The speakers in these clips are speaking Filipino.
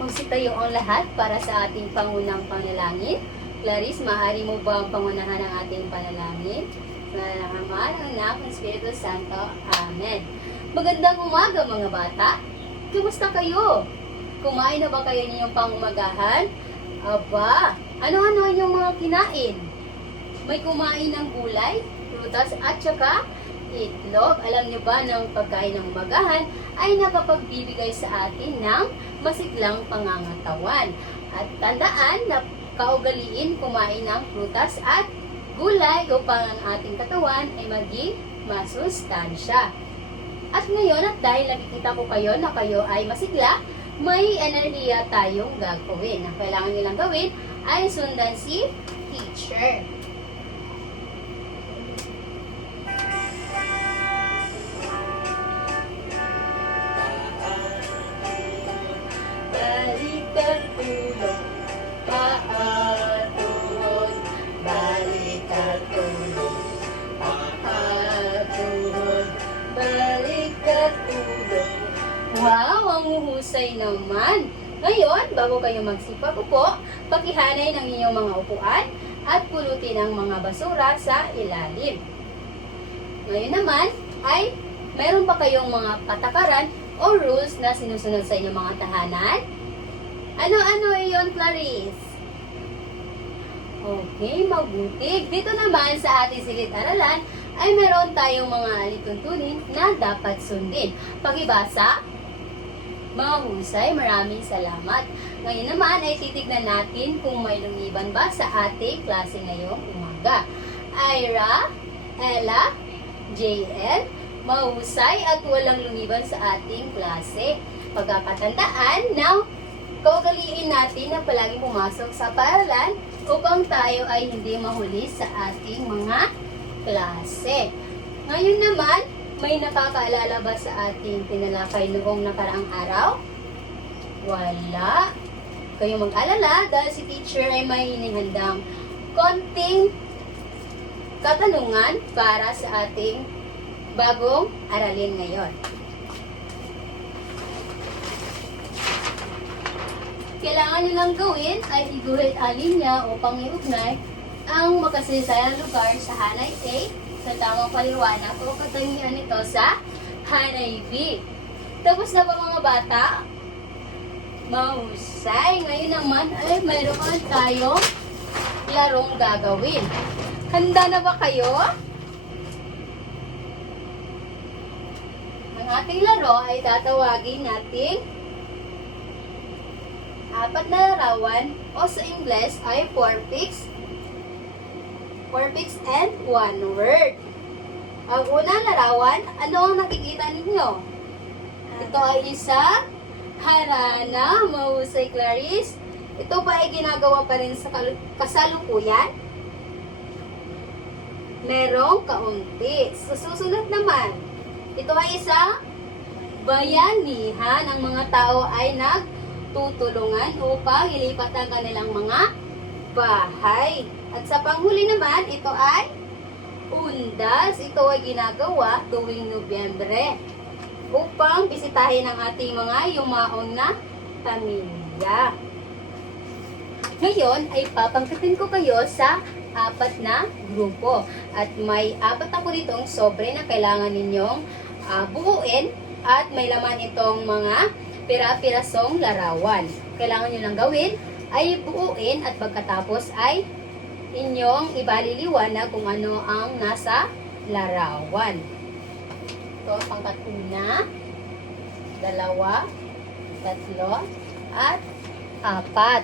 Magsitayo ang lahat para sa ating pangunang panalangin. Clarice, maaari mo ba ang pangunahan ng ating panalangin? Sa ng Ama, ng Anak, ng Espiritu Santo. Amen. Magandang umaga mga bata. Kumusta kayo? Kumain na ba kayo ninyong pangumagahan? Aba, ano-ano yung mga kinain? May kumain ng gulay, prutas at saka itlog. Alam niyo ba ng pagkain ng umagahan ay napapagbibigay sa atin ng masiglang pangangatawan. At tandaan na kaugaliin kumain ng prutas at gulay upang ang ating katawan ay maging masustansya. At ngayon, at dahil nakikita ko kayo na kayo ay masigla, may enerhiya tayong gagawin. Ang kailangan nilang gawin ay sundan si teacher. Balikan tulong, paatuhod, balikan tulong, paatuhod, balikan tulong. Wow, ang uhusay naman! Ngayon, bago kayo magsipa po, pakihanay ng inyong mga upuan at pulutin ang mga basura sa ilalim. Ngayon naman, ay mayroon pa kayong mga patakaran o rules na sinusunod sa inyong mga tahanan? Ano-ano iyon, Clarice? Okay, mabuti. Dito naman sa ating silid-aralan ay meron tayong mga alituntunin na dapat sundin. Pakibasa, mahusay, maraming salamat. Ngayon naman ay titignan natin kung may lumiban ba sa ating klase ngayong umaga. Ira, Ella, JL, mahusay at walang lumiban sa ating klase. Pagkakatandaan na kaugaliin natin na palaging pumasok sa paaralan upang tayo ay hindi mahuli sa ating mga klase. Ngayon naman, may nakakaalala ba sa ating tinalakay noong nakaraang araw? Wala. Kayo mag-alala dahil si teacher ay may inihandang konting katanungan para sa ating bagong aralin ngayon. Kailangan nyo lang gawin ay iguhit alin niya upang iugnay ang makasaysayang lugar sa Hanay A sa tamang paliwanag o katangian nito sa Hanay B. Tapos na ba mga bata? Mahusay! Ngayon naman ay mayroon tayong larong gagawin. Handa na ba kayo? Ang ating laro ay tatawagin nating apat na larawan o sa Ingles ay 4 pics and 1 word. Ang unang larawan, ano ang nakikita ninyo? Ito ay isa harana, mahusay Clarice. Ito ba ay ginagawa pa rin sa kasalukuyan? Merong kaunti. Sa susunod naman, ito ay isang bayanihan. Ang mga tao ay nagtutulungan upang ilipat ang kanilang mga bahay. At sa panghuli naman, ito ay undas. Ito ay ginagawa tuwing Nobyembre upang bisitahin ang ating mga yumaong na pamilya. Ngayon ay papangkitin ko kayo sa apat na grupo. At may apat ako ditong sobre na kailangan ninyong buuin at may laman itong mga pira-pirasong larawan. Kailangan nyo lang gawin ay buuin at pagkatapos ay inyong ibaliliwanag kung ano ang nasa larawan. Ito, pangkatuna, 2, 3, at 4.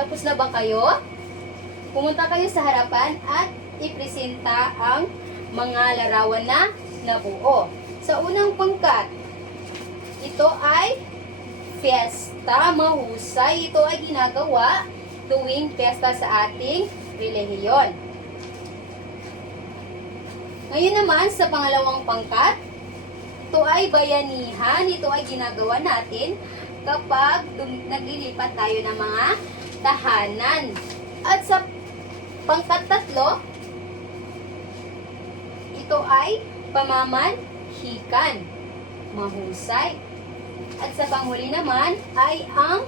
Tapos na ba kayo? Pumunta kayo sa harapan at ipresenta ang mga larawan na nabuo. Sa unang pangkat, ito ay fiesta, mahusay. Ito ay ginagawa tuwing fiesta sa ating relihiyon. Ngayon naman, sa pangalawang pangkat, ito ay bayanihan. Ito ay ginagawa natin kapag naglilipat tayo ng mga tahanan. At sa pangkat 3, ito ay pamamanhikan. mahusay. At sa panghuli naman ay ang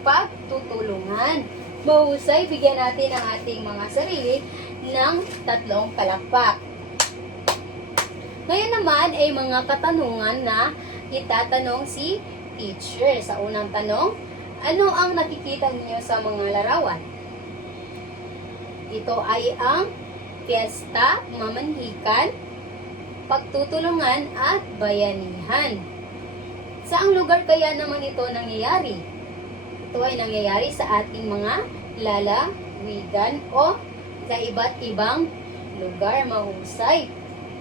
pagtutulungan. Mahusay, bigyan natin ang ating mga sarili ng 3 palakpak. Ngayon naman ay mga katanungan na itatanong si teacher. Sa unang tanong, ano ang nakikita niyo sa mga larawan? Ito ay ang piyesta, mamanhikan, pagtutulungan at bayanihan. Saang lugar kaya naman ito nangyayari? Ito ay nangyayari sa ating mga lalawigan o sa iba't ibang lugar. Mahusay.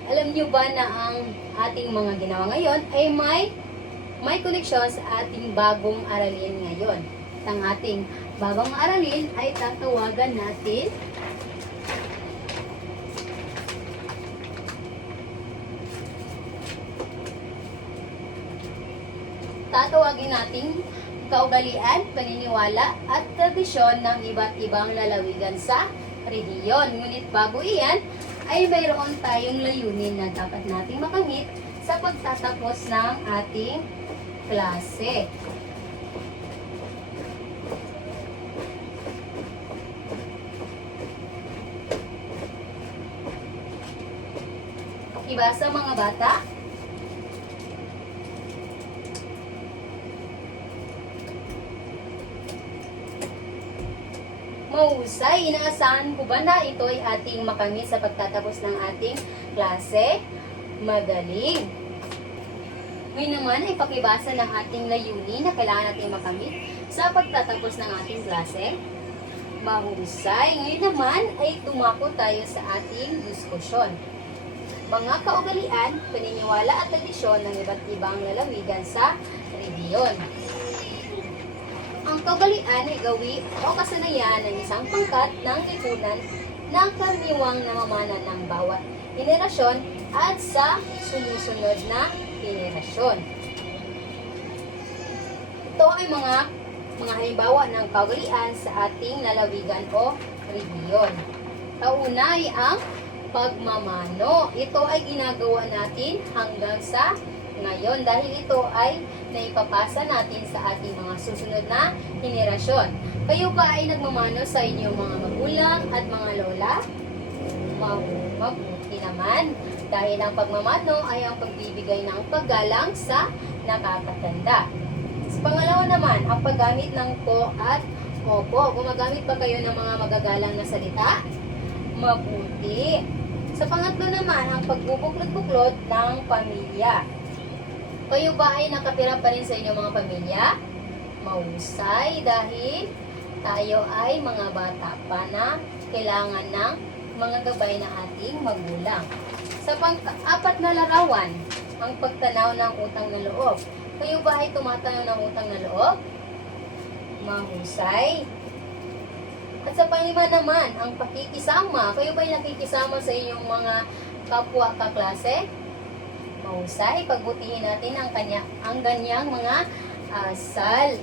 Alam niyo ba na ang ating mga ginawa ngayon ay may koneksyon sa ating bagong aralin ngayon. At ang ating bagong aralin ay tatawagan natin kaugalian, paniniwala at tradisyon ng iba't ibang lalawigan sa rehiyon. Ngunit bago iyan, ay mayroon tayong layunin na dapat nating makamit sa pagtatapos ng ating klase. Ibasa mga bata. Mahusay, inaasahan ko ba na ito ay ating makamit sa pagtatapos ng ating klase? Magaling! Ngayon naman ay pakibasa ng ating layunin na kailangan natin makamit sa pagtatapos ng ating klase. Mahusay! Ngayon naman ay tumako tayo sa ating diskusyon. Mga kaugalian, paniniwala at tradisyon ng iba't ibang lalawigan sa rehiyon. Ang kaugalian ay gawi o kasanayan ng isang pangkat ng lipunan ng karaniwang namamana ng bawat henerasyon at sa sumusunod na henerasyon. Ito ay mga halimbawa ng kaugalian sa ating lalawigan o rehiyon. Kauna ay ang pagmamano. Ito ay ginagawa natin hanggang sa ngayon dahil ito ay naipapasa natin sa ating mga susunod na henerasyon. Kayo ba ay nagmamano sa inyong mga magulang at mga lola? Mabuti naman dahil ang pagmamano ay ang pagbibigay ng paggalang sa nakakatanda. Sa pangalawa naman, ang paggamit ng po at opo. Gumagamit ba kayo ng mga magagalang na salita? Mabuti. Sa pangatlo naman, ang pagbubuklod-buklod ng pamilya. Kayo ba ay nakatira pa rin sa inyong mga pamilya? Mahusay dahil tayo ay mga bata pa na kailangan ng mga gabay ng ating magulang. Sa pang-apat na larawan, ang pagtanaw ng utang na loob. Kayo ba ay tumatanaw ng utang na loob? Mahusay. At sa panglima naman, ang pakikisama. Kayo ba ay nakikisama sa inyong mga kapwa kaklase? Mahusay, pagbutihin natin ang ganyang mga asal.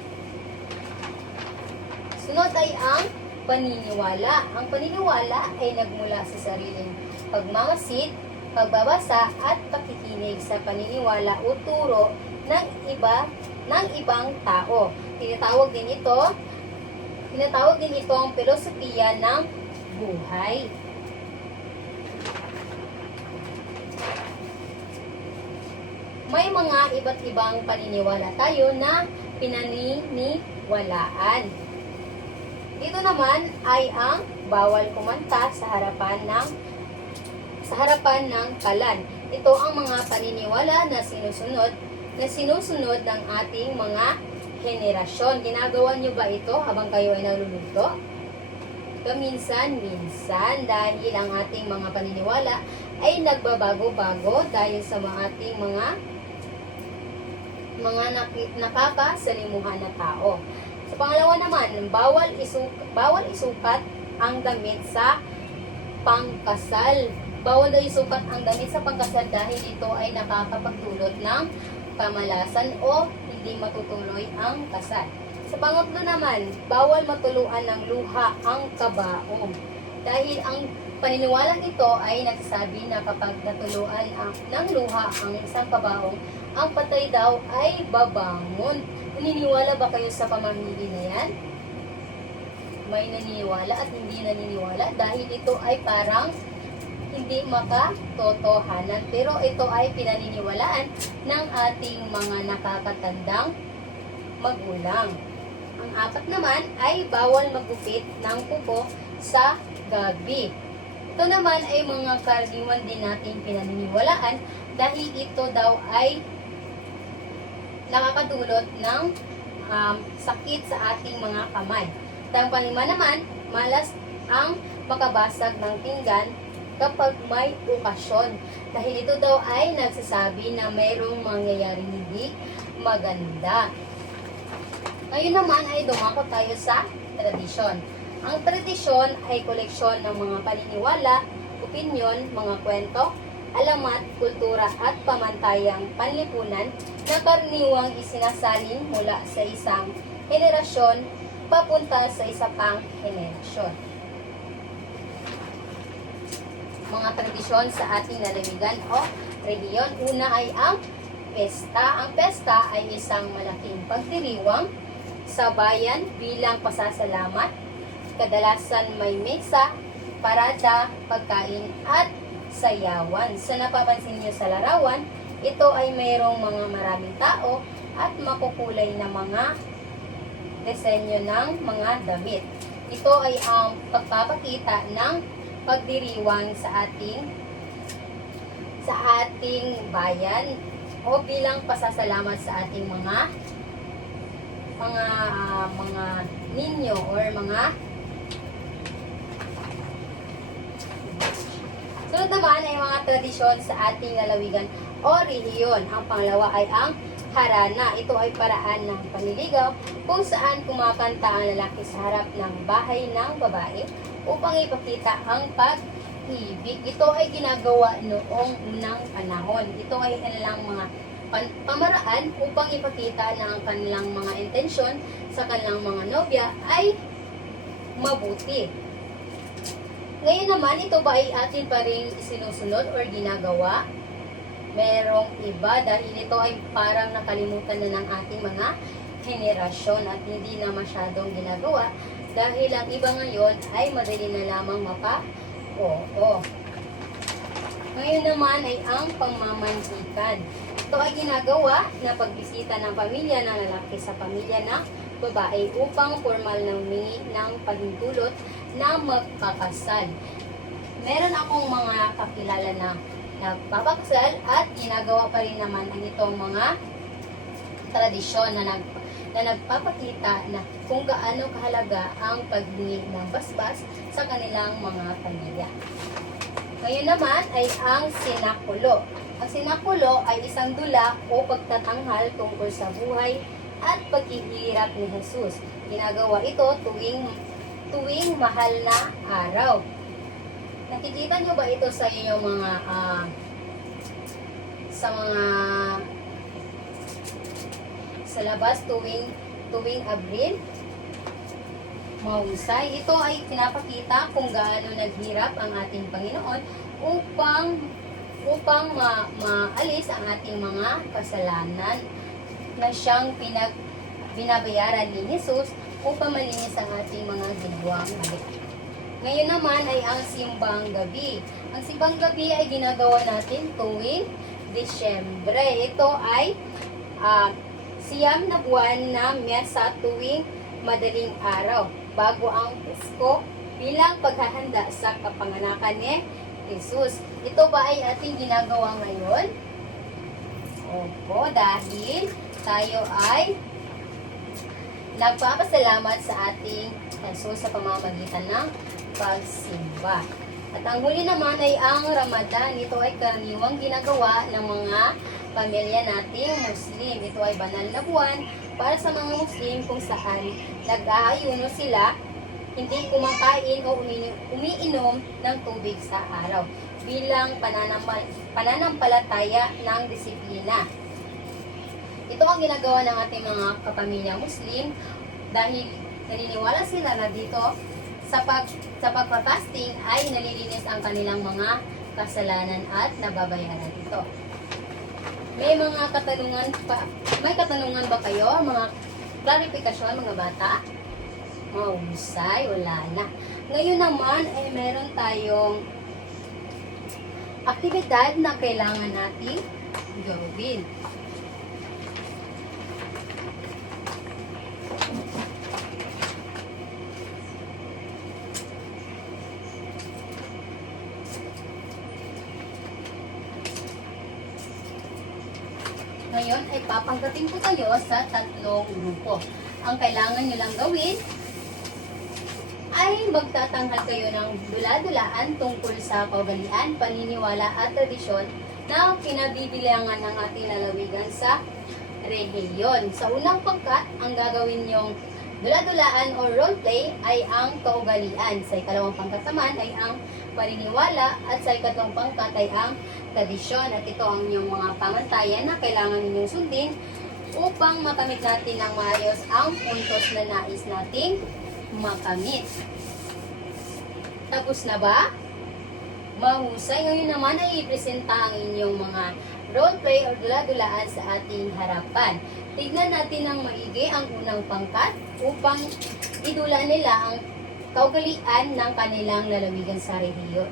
Sunod ay ang paniniwala. Ang paniniwala ay nagmula sa sariling pagmamasid, pagbabasa at pakikinig sa paniniwala o turo ng ibang tao. Tinatawag din ito ang filosofiya ng buhay. May mga iba't ibang paniniwala tayo na pinaniniwalaan. Dito naman ay ang bawal kumanta sa harapan ng kalan. Ito ang mga paniniwala na sinusunod ng ating mga henerasyon. Ginagawa niyo ba ito habang kayo ay naluluto? Kaminsan-minsan dahil ang ating mga paniniwala ay nagbabago-bago dahil sa ating mga nakakasalimuhan na tao. Sa pangalawa naman, bawal isukat ang damit sa pangkasal. Bawal na isukat ang damit sa pangkasal dahil ito ay nakakapagdulot ng kamalasan o hindi matutuloy ang kasal. Sa pangatlo naman, bawal matuluan ng luha ang kabaong. Dahil ang Paniniwalang ito ay nagsasabi na kapag natuluan ng luha ang isang kabaong, ang patay daw ay babangon. Naniniwala ba kayo sa pamamili na yan? May naniniwala at hindi naniniwala dahil ito ay parang hindi makatotohanan. Pero ito ay pinaniniwalaan ng ating mga nakakatandang magulang. Ang apat naman ay bawal maggupit ng kuko sa gabi. Ito naman ay mga karaniwan din nating pinaniniwalaan dahil ito daw ay nakakadulot ng sakit sa ating mga kamay. At ang panglima naman, malas ang makabasag ng pinggan kapag may okasyon. Dahil ito daw ay nagsasabi na mayroong mangyayaring hindi maganda. Ngayon naman ay dumako tayo sa tradisyon. Ang tradisyon ay koleksyon ng mga paniniwala, opinyon, mga kwento, alamat, kultura at pamantayang panlipunan na karaniwang isinasalin mula sa isang henerasyon papunta sa isa pang henerasyon. Mga tradisyon sa ating lalawigan o rehiyon. Una ay ang pesta. Ang pesta ay isang malaking pagdiriwang sa bayan bilang pasasalamat. Kadalasan may mesa, parada, pagkain at sayawan. Sa napapansin niyo sa larawan, ito ay mayroong mga maraming tao at makukulay na mga disenyo ng mga damit. Ito ay ang pagpapakita ng pagdiriwang sa ating bayan o bilang pasasalamat sa ating mga ninyo or mga. Sunod naman ay mga tradisyon sa ating lalawigan o rehiyon. Ang pangalawa ay ang harana. Ito ay paraan ng panliligaw kung saan kumakanta ang lalaki sa harap ng bahay ng babae upang ipakita ang pag-ibig. Ito ay ginagawa noong unang panahon. Ito ay kanilang mga pamaraan upang ipakita na ang kanilang mga intensyon sa kanilang mga nobya ay mabuti. Ngayon naman, ito ba ay atin pa rin sinusunod or ginagawa? Merong iba dahil ito ay parang nakalimutan na ng ating mga henerasyon at hindi na masyadong ginagawa dahil ang iba ngayon ay madali na lamang mapa-oo. Ngayon naman ay ang pagmamanhikan. Ito ay ginagawa na pagbisita ng pamilya ng lalaki sa pamilya ng babae upang formal na humingi ng pahintulot na magkakasal. Meron akong mga kakilala na nagpapakasal at ginagawa pa rin naman ang itong mga tradisyon na nagpapakita na kung gaano kahalaga ang paghingi ng basbas sa kanilang mga pamilya. Ngayon naman ay ang sinakulo. Ang sinakulo ay isang dula o pagtatanghal tungkol sa buhay at paghihirap ni Jesus. Ginagawa ito tuwing mahal na araw. Nakikita nyo ba ito sa inyong mga sa labas tuwing Abril? Mahusay. Ito ay pinapakita kung gaano naghirap ang ating Panginoon upang maalis ang ating mga kasalanan na siyang binabayaran ni Jesus upang malinis ang ating mga ginawang mali. Ngayon naman ay ang simbang gabi. Ang simbang gabi ay ginagawa natin tuwing Disyembre. Ito ay siyam na buwan na mesa tuwing madaling araw bago ang Pasko bilang paghahanda sa kapanganakan ni Jesus. Ito ba ay ating ginagawa ngayon? Opo, dahil tayo ay nagpapasalamat sa ating Jesus sa pamamagitan ng pagsimba. At ang huli naman ay ang Ramadan. Ito ay karaniwang ginagawa ng mga pamilya nating Muslim. Ito ay banal na buwan para sa mga Muslim kung saan nag-aayuno sila, hindi kumakain o umiinom ng tubig sa araw bilang pananampalataya ng disiplina. Ito ang ginagawa ng ating mga kapamilya Muslim dahil naniniwala sila na dito sa pagpa-fasting ay nalilinis ang kanilang mga kasalanan at nababayaran ito. May katanungan ba kayo? Mga clarification, mga bata? Mahusay, wala na. Ngayon naman ay meron tayong aktibidad na kailangan nating gawin. Ngayon ay papanggating ko kayo sa tatlong grupo. Ang kailangan nyo lang gawin ay magtatanghal kayo ng dula-dulaan tungkol sa kaugalian, paniniwala at tradisyon na pinabibilangan ng ating lalawigan sa rehiyon. Sa unang pangkat, ang gagawin nyong dula-dulaan o roleplay ay ang kaugalian. Sa ikalawang pangkat naman ay ang paniniwala at sa ikatlong pangkat ay ang tradisyon. At ito ang inyong mga pamantayan na kailangan ninyong sundin upang makamit natin ng maayos ang puntos na nais nating makamit. Tapos na ba? Mahusay. Ngayon naman ay ipresenta ang inyong mga roleplay o dula-dulaan sa ating harapan. Tignan natin ng maigi ang unang pangkat upang idula nila ang kaugalian ng kanilang lalawigan sa rehiyon.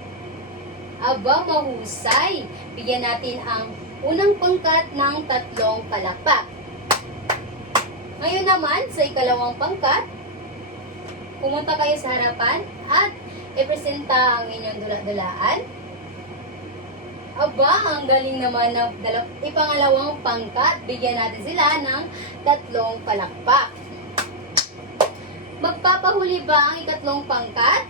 Aba, mahusay! Bigyan natin ang unang pangkat ng 3 palakpak. Ngayon naman, sa ikalawang pangkat, pumunta kayo sa harapan at ipresenta ang inyong dula-dulaan. Aba, ang galing naman ng ipangalawang pangkat. Bigyan natin sila ng 3 palakpak. Magpapahuli ba ang ikatlong pangkat?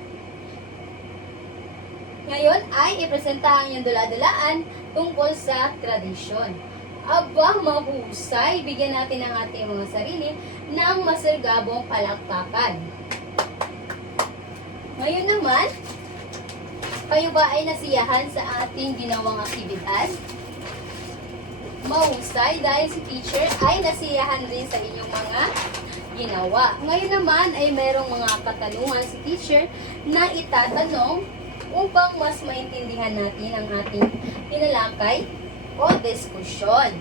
Ngayon ay ipresenta ang inyong dula-dulaan tungkol sa tradisyon. Aba, mahusay! Bigyan natin ang ating mga sarili ng masergabong palakpakan. Ngayon naman, kayo ba ay nasiyahan sa ating ginawang aktibidad? Mahusay dahil si teacher ay nasiyahan rin sa inyong mga ginawa. Ngayon naman ay merong mga katanungan si teacher na itatanong upang mas maintindihan natin ang ating tinalakay o diskusyon.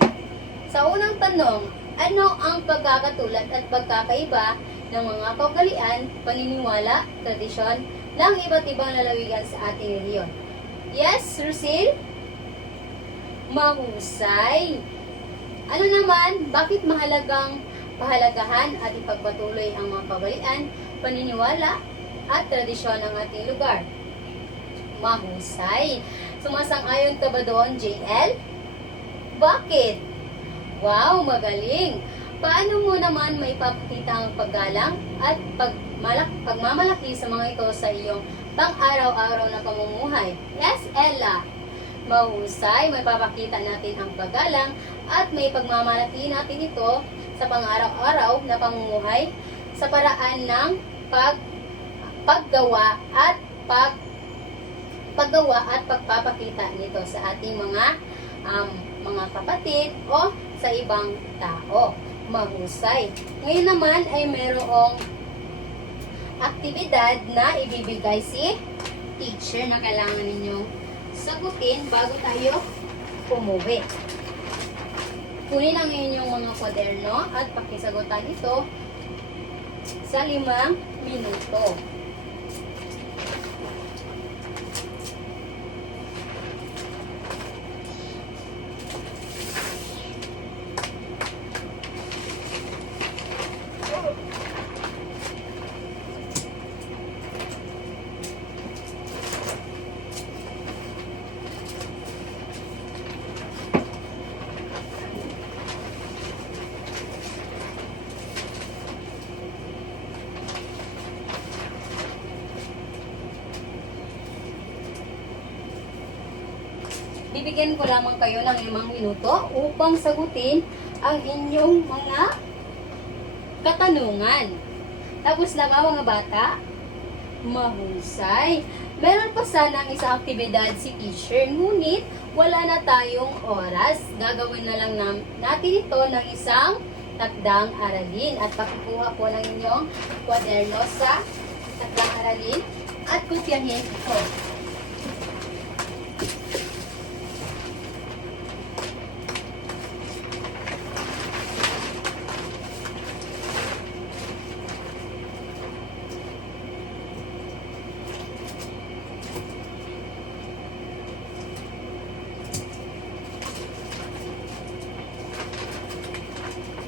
Sa unang tanong, ano ang pagkakatulad at pagkakaiba ng mga kaugalian, paniniwala, tradisyon ng iba't ibang lalawigan sa ating rehiyon? Yes, Rusil? Mahusay. Ano naman, bakit mahalagang pahalagahan at ipagpatuloy ang mga kaugalian, paniniwala at tradisyon ng ating lugar? Mahusay. Sumasang-ayon ka ba doon, JL? Bakit? Wow, magaling! Paano mo naman maipapakita ang paggalang at pagmamalaki sa mga ito sa iyong pang-araw-araw na pamumuhay? Yes, Ella. Mahusay, maipapakita natin ang paggalang at may pagmamalaki natin ito sa pang-araw-araw na pamumuhay sa paraan ng paggawa at pagpapakita nito sa ating mga kapatid o sa ibang tao. Mahusay. Ngayon naman ay mayroong aktibidad na ibibigay si teacher na kailangan ninyong sagutin bago tayo umuwi. Kunin ang inyong mga kwaderno at pakisagutan ito sa 5 minuto. Bibigyan ko lamang kayo ng 5 minuto upang sagutin ang inyong mga katanungan. Tapos na ba mga bata? Mahusay. Meron pa sanang isang aktibidad si teacher, ngunit wala na tayong oras. Gagawin na lang natin ito ng isang takdang aralin at pakikuha po ng inyong kwaderno sa Takdang aralin at kopyahin ito.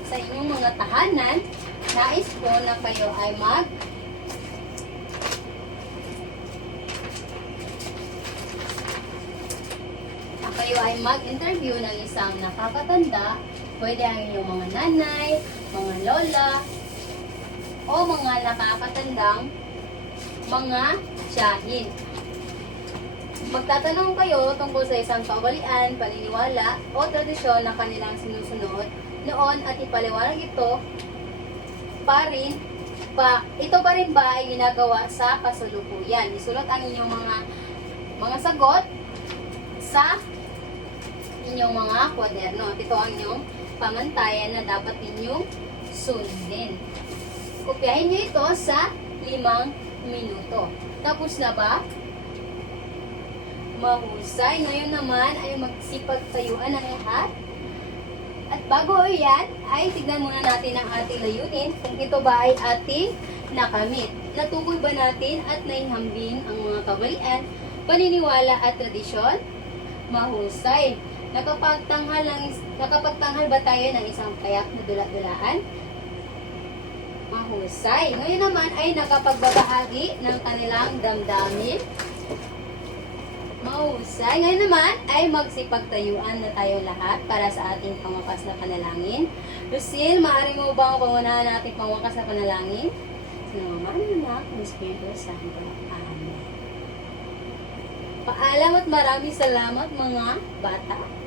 Sa inyong mga tahanan, nais ko na kayo ay mag-interview ng isang nakakatanda. Pwede ang inyong mga nanay, mga lola, o mga nakakatandang mga tiyahin. Magtatanong kayo tungkol sa isang kaugalian, paniniwala, o tradisyon na kanilang sinusunod noon at ipaliwanag ito pa rin ba ay ginagawa sa kasalukuyan. Isulat ang inyong mga sagot sa inyong mga kwaderno. At ito ang inyong pamantayan na dapat ninyong sundin. Kopyahin nyo ito sa 5 minuto. Tapos na ba? Mahusay. Ngayon naman ay magsipagtayuan ang lahat. At bago yan, ay tignan muna natin ang ating layunin kung ito ba ay ating nakamit. Natukoy ba natin at naihambing ang mga kaugalian, paniniwala at tradisyon? Mahusay. Nakapagtanghal ba tayo ng isang payak na dula-dulaan? Mahusay. Ngayon naman ay nakapagbabahagi ng kanilang damdamin. Mahusay. Ngayon naman ay magsipagtayuan na tayo lahat para sa ating pangwakas na panalangin. Lucille, maaari mo bang pangunahan natin pangwakas na panalangin? Sa naman ng Anak ng Espiritu Santo. Amen. Paalam at maraming salamat mga bata.